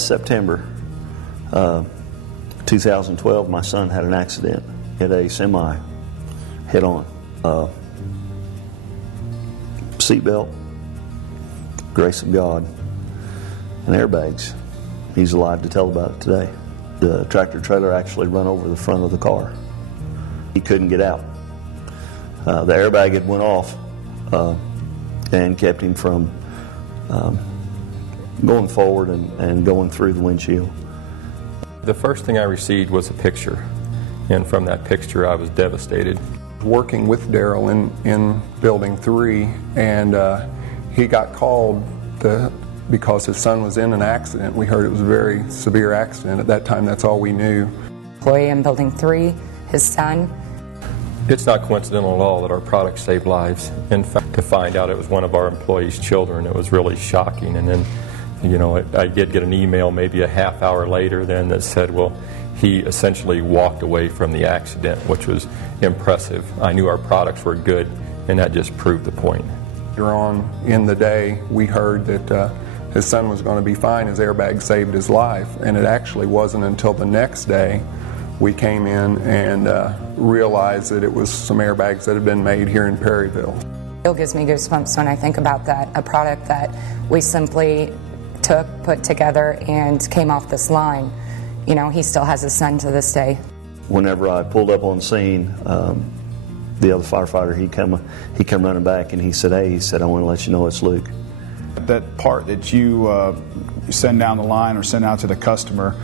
last September 2012, my son had an accident. Hit a semi head-on. Seatbelt, grace of God, and airbags. He's alive to tell about it today. The tractor trailer actually run over the front of the car. He couldn't get out. The airbag had went off and kept him from going forward and going through the windshield. The first thing I received was a picture, and from that picture I was devastated. Working with Daryl in Building 3, and he got called because his son was in an accident. We heard it was a very severe accident. At that time, that's all we knew. Employee in Building 3, his son. It's not coincidental at all that our product saved lives. In fact, to find out it was one of our employees' children, it was really shocking. And then, you know, I did get an email maybe a half hour later then that said, well, he essentially walked away from the accident, which was impressive. I knew our products were good, and that just proved the point. Later on in the day, we heard that his son was going to be fine. His airbag saved his life, and it actually wasn't until the next day we came in and realized that it was some airbags that had been made here in Perryville. It still gives me goosebumps when I think about that, a product that we simply took, put together, and came off this line. You know, he still has his son to this day. Whenever I pulled up on scene, the other firefighter, he come running back and he said, "Hey," he said, "I want to let you know it's Luke." That part that you send down the line or send out to the customer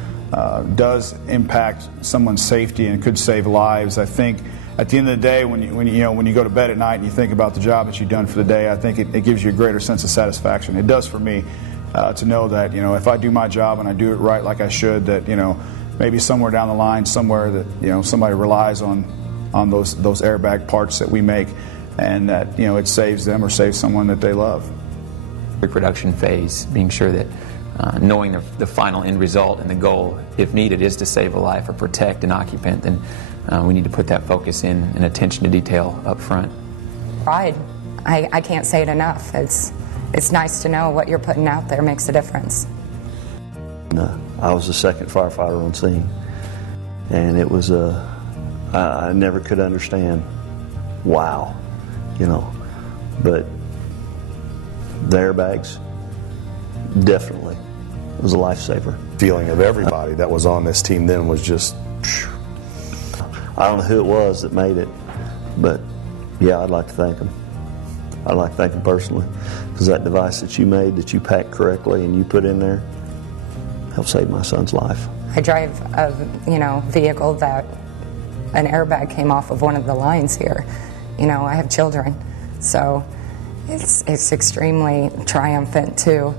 does impact someone's safety and could save lives. I think at the end of the day, when you go to bed at night and you think about the job that you've done for the day, I think it gives you a greater sense of satisfaction. It does for me. To know that, you know, if I do my job and I do it right like I should, that, you know, maybe somewhere down the line, somewhere that, you know, somebody relies on those airbag parts that we make, and that, you know, it saves them or saves someone that they love. The production phase, being sure that knowing the final end result and the goal, if needed, is to save a life or protect an occupant, then we need to put that focus in and attention to detail up front. Pride. I can't say it enough. It's nice to know what you're putting out there makes a difference. I was the second firefighter on scene, and it was I never could understand. Wow, you know, but the airbags definitely was a lifesaver. Feeling of everybody that was on this team then was just. I don't know who it was that made it, but yeah, I'd like to thank them. I'd like to thank them personally, because that device that you made, that you packed correctly and you put in there, helped save my son's life. I drive a vehicle that an airbag came off of one of the lines here. You know, I have children, so it's extremely triumphant to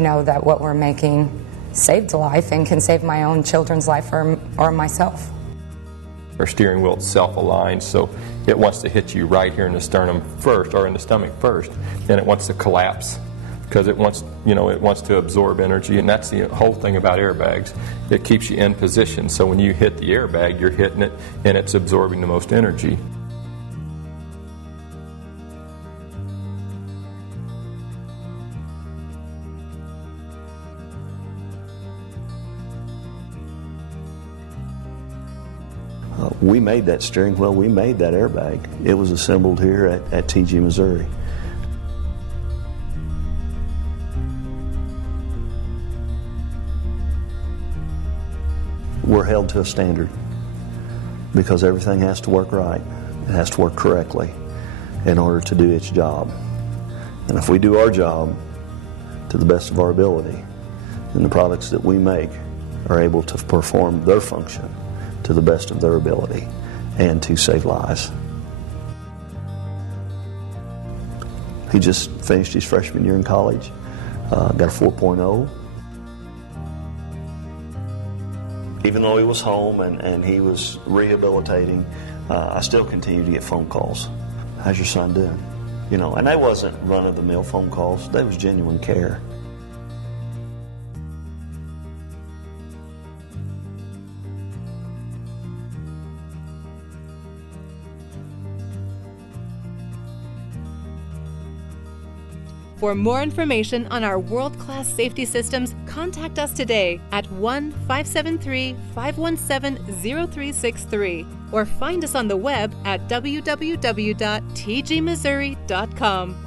know that what we're making saved a life and can save my own children's life or myself. Our steering wheel is self-aligned, so it wants to hit you right here in the sternum first, or in the stomach first, and it wants to collapse because it wants to absorb energy, and that's the whole thing about airbags. It keeps you in position, so when you hit the airbag, you're hitting it and it's absorbing the most energy. We made that steering wheel, we made that airbag. It was assembled here at TG, Missouri. We're held to a standard because everything has to work right. It has to work correctly in order to do its job. And if we do our job to the best of our ability, then the products that we make are able to perform their function to the best of their ability and to save lives. He just finished his freshman year in college, got a 4.0. Even though he was home and he was rehabilitating, I still continue to get phone calls. How's your son doing? You know, and they wasn't run-of-the-mill phone calls. They was genuine care. For more information on our world-class safety systems, contact us today at 1-573-517-0363 or find us on the web at www.tgmissouri.com.